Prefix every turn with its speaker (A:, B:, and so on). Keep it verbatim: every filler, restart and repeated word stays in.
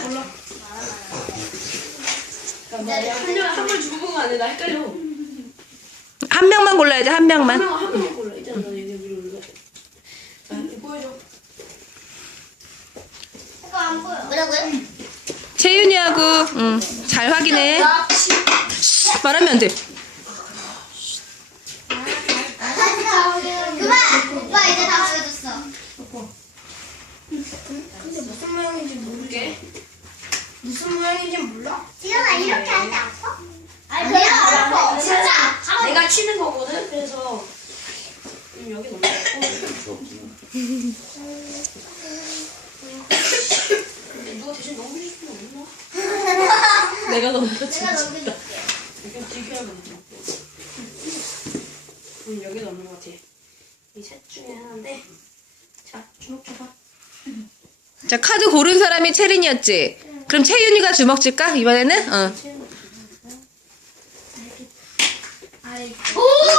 A: 골라.
B: 한명한명 주고 본거 아니야? 나 헷갈려.
C: 한 명만 골라야지, 한 명만.
B: 한 명만 골라. 있잖아, 너 여기 위로 올라. 자, 이거 보여줘.
A: 잠깐 안 보여. 뭐라고요?
C: 채윤이하고, 응, 잘 확인해. 말하면 안 돼.
A: 그만! 오빠 이제 다 보여줬어. 근데 무슨 모양인지 모르게. 무슨 모양인지 몰라? 지현아 이렇게 하지 않고? 아니 그냥 알았어. 진짜.
B: 내가 치는 거거든. 그래서 음, 여기 넘어갔고. 누가 대신 넘겨줄 수는 없나? 내가 넘겨줄게.
A: 내가 넘겨줄게.
B: 이거 비교하면 넘겨. 음, 여기 넘는 것 같아. 이 셋 중에 하나인데. 자, 주먹 줘봐.
C: 자, 카드 고른 사람이 채린이었지? 그럼 채윤이가 주먹 줄까? 이번에는? 어.
A: 오!